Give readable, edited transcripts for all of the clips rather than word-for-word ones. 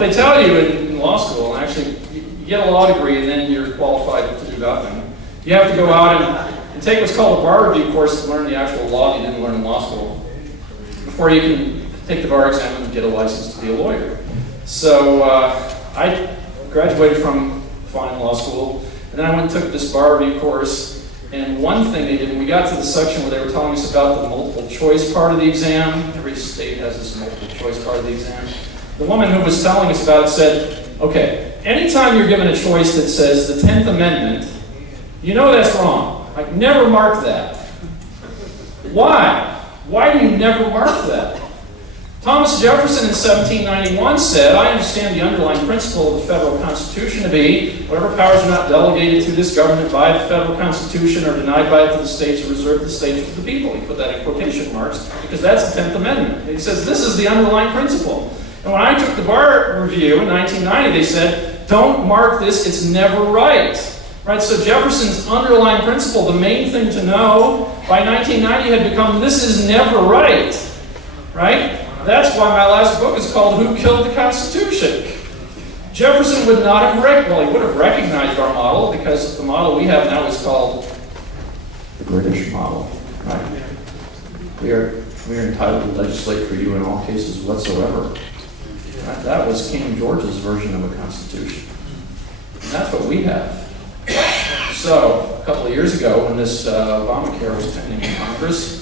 they tell you in law school, and actually you get a law degree and then you're qualified to do nothing. You have to go out and take what's called a bar review course to learn the actual law you didn't learn in law school before you can take the bar exam and get a license to be a lawyer. So I graduated from fine law school, and then I went and took this bar review course. And one thing they did, when we got to the section where they were telling us about the multiple choice part of the exam, every state has this multiple choice part of the exam, the woman who was telling us about it said, okay, anytime you're given a choice that says the 10th Amendment, you know that's wrong. Like, never mark that. Why? Why do you never mark that? Thomas Jefferson in 1791 said, I understand the underlying principle of the federal Constitution to be, whatever powers are not delegated to this government by the federal Constitution or denied by it to the states are reserved to the states for the people. He put that in quotation marks because that's the 10th Amendment. And he says this is the underlying principle. And when I took the bar review in 1990, they said, don't mark this, it's never right. Right, so Jefferson's underlying principle, the main thing to know, by 1990 had become, this is never right. Right? That's why my last book is called Who Killed the Constitution? Jefferson would not have he would have recognized our model because the model we have now is called the British model. Right? We are entitled to legislate for you in all cases whatsoever. Right? That was King George's version of a constitution. And that's what we have. So, a couple of years ago when this Obamacare was pending in Congress,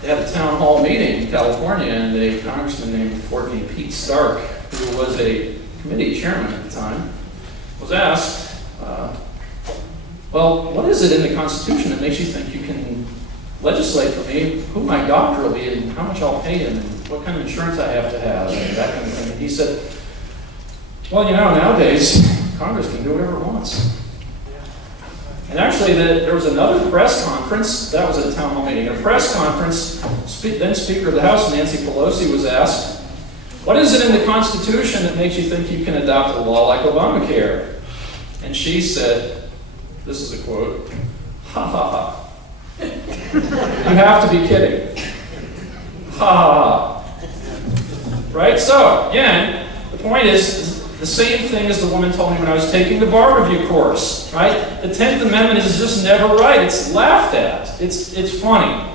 they had a town hall meeting in California, and a congressman named Pete Stark, who was a committee chairman at the time, was asked, well, what is it in the Constitution that makes you think you can legislate for me who my doctor will be and how much I'll pay him and what kind of insurance I have to have and that kind of thing? And he said, well, you know, nowadays Congress can do whatever it wants. And actually, there was another press conference. That was at a town hall meeting. At a press conference, then Speaker of the House, Nancy Pelosi, was asked, what is it in the Constitution that makes you think you can adopt a law like Obamacare? And she said, this is a quote, ha ha ha. You have to be kidding. Ha ha ha. Right? So, again, the point is, the same thing as the woman told me when I was taking the bar review course, right? The 10th Amendment is just never right. It's laughed at. It's funny.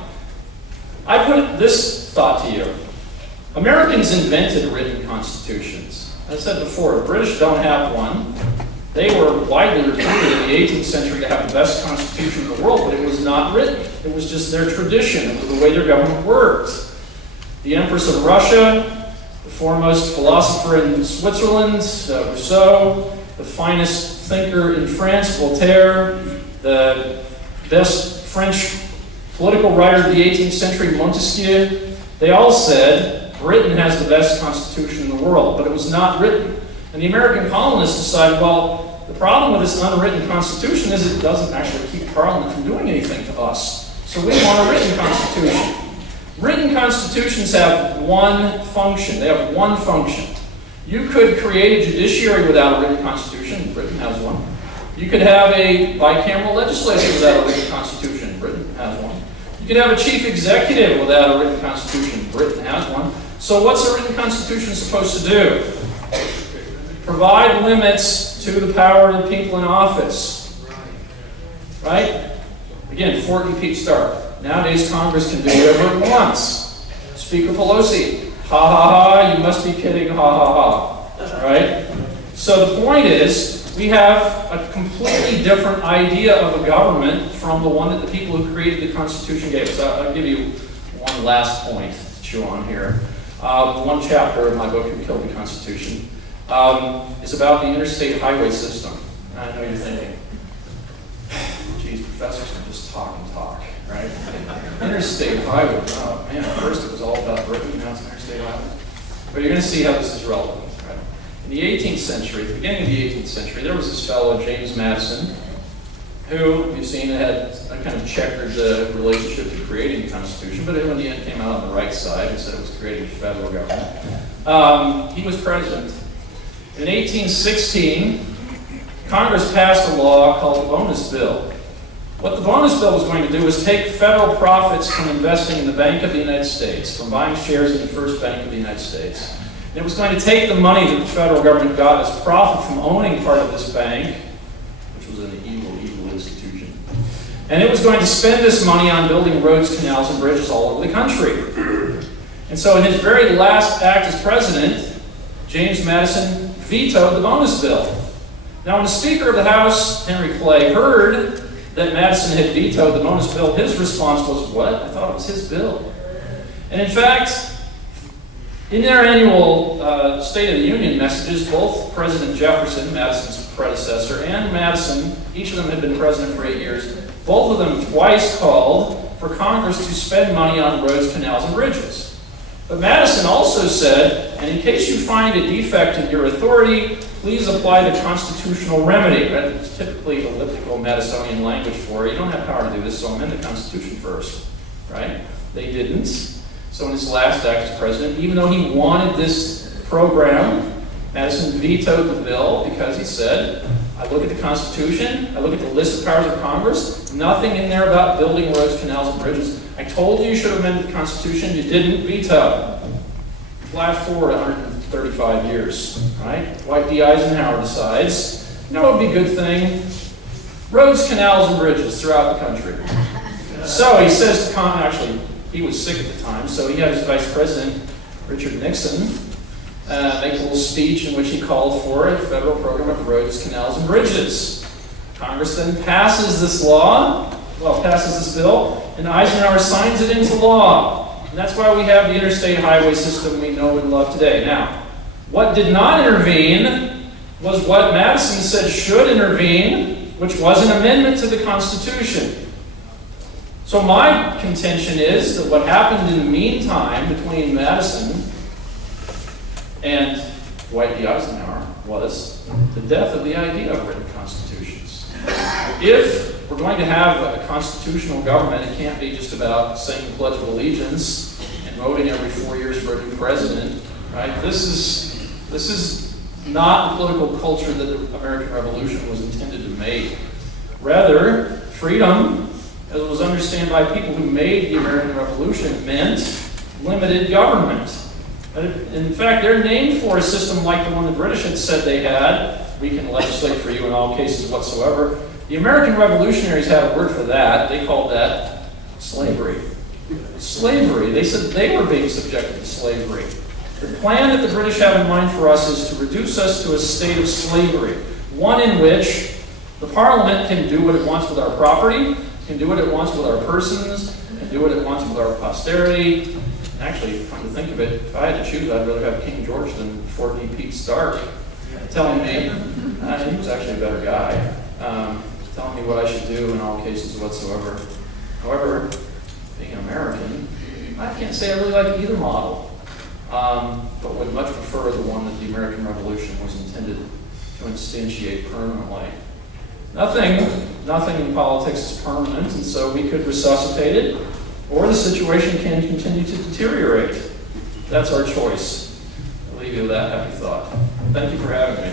I put this thought to you. Americans invented written constitutions. As I said before, the British don't have one. They were widely reputed in the 18th century to have the best constitution in the world, but it was not written. It was just their tradition. It was the way their government worked. The Empress of Russia, the foremost philosopher in Switzerland, Rousseau, the finest thinker in France, Voltaire, the best French political writer of the 18th century, Montesquieu, they all said Britain has the best constitution in the world, but it was not written. And the American colonists decided, well, the problem with this unwritten constitution is it doesn't actually keep Parliament from doing anything to us. So we want a written constitution. Written constitutions have one function. They have one function. You could create a judiciary without a written constitution. Britain has one. You could have a bicameral legislature without a written constitution. Britain has one. You could have a chief executive without a written constitution. Britain has one. So what's a written constitution supposed to do? Provide limits to the power of the people in office. Right? Again, Fort and Pete Stark. Nowadays, Congress can do whatever it wants. Speaker Pelosi, ha ha ha, you must be kidding, ha ha ha. Right? So the point is, we have a completely different idea of a government from the one that the people who created the Constitution gave us. I'll give you one last point to chew on here. One chapter of my book, Who Killed the Constitution, is about the interstate highway system. And I know you're thinking, geez, professors can just talk and talk. Right? Interstate highway. Oh man, at first it was all about Britain, now it's interstate highway. But you're going to see how this is relevant. Right? In the 18th century, at the beginning of the 18th century, there was this fellow, James Madison, who we've seen had a kind of checkered relationship to creating the Constitution, but who in the end came out on the right side and said it was creating a federal government. He was president. In 1816, Congress passed a law called the Bonus Bill. What the Bonus Bill was going to do was take federal profits from investing in the Bank of the United States, from buying shares in the first Bank of the United States, And it was going to take the money that the federal government got as profit from owning part of this bank, which was an evil, evil institution. And it was going to spend this money on building roads, canals, and bridges all over the country. And so in his very last act as president, James Madison vetoed the bonus bill. Now, when the Speaker of the House, Henry Clay, heard that Madison had vetoed the bonus bill, his response was, "What? I thought it was his bill." And in fact, in their annual State of the Union messages, both President Jefferson, Madison's predecessor, and Madison, each of them had been president for 8 years, both of them twice called for Congress to spend money on roads, canals, and bridges. But Madison also said, and in case you find a defect in your authority, please apply the constitutional remedy. That's typically elliptical Madisonian language for, you don't have power to do this, so amend the Constitution first, right? They didn't. So in his last act as president, even though he wanted this program, Madison vetoed the bill because he said, I look at the Constitution, I look at the list of powers of Congress, nothing in there about building roads, canals, and bridges. I told you should have amended the Constitution, you didn't veto. Flash forward 135 years, right? Dwight D. Eisenhower decides, you know what would be a good thing? Roads, canals, and bridges throughout the country. So he says to actually, he was sick at the time, so he had his vice president, Richard Nixon, make a little speech in which he called for a federal program of roads, canals, and bridges. Congress then passes this bill, and Eisenhower signs it into law. And that's why we have the interstate highway system we know and love today. Now, what did not intervene was what Madison said should intervene, which was an amendment to the Constitution. So my contention is that what happened in the meantime between Madison and Dwight D. Eisenhower was the death of the idea of written constitutions. If we're going to have a constitutional government, it can't be just about saying the Pledge of Allegiance and voting every 4 years for a new president, right? This is not the political culture that the American Revolution was intended to make. Rather, freedom, as it was understood by people who made the American Revolution, meant limited government. In fact, they're named for a system like the one the British had said they had. We can legislate for you in all cases whatsoever. The American revolutionaries had a word for that. They called that slavery. Slavery. They said they were being subjected to slavery. The plan that the British have in mind for us is to reduce us to a state of slavery, one in which the Parliament can do what it wants with our property, can do what it wants with our persons, can do what it wants with our posterity. Actually, come to think of it, if I had to choose, I'd rather have King George than 4D Pete Stark telling me, he was actually a better guy, telling me what I should do in all cases whatsoever. However, being an American, I can't say I really like either model, but would much prefer the one that the American Revolution was intended to instantiate permanently. Nothing in politics is permanent, and so we could resuscitate it, or the situation can continue to deteriorate. That's our choice. I'll leave you with that happy thought. Thank you for having me.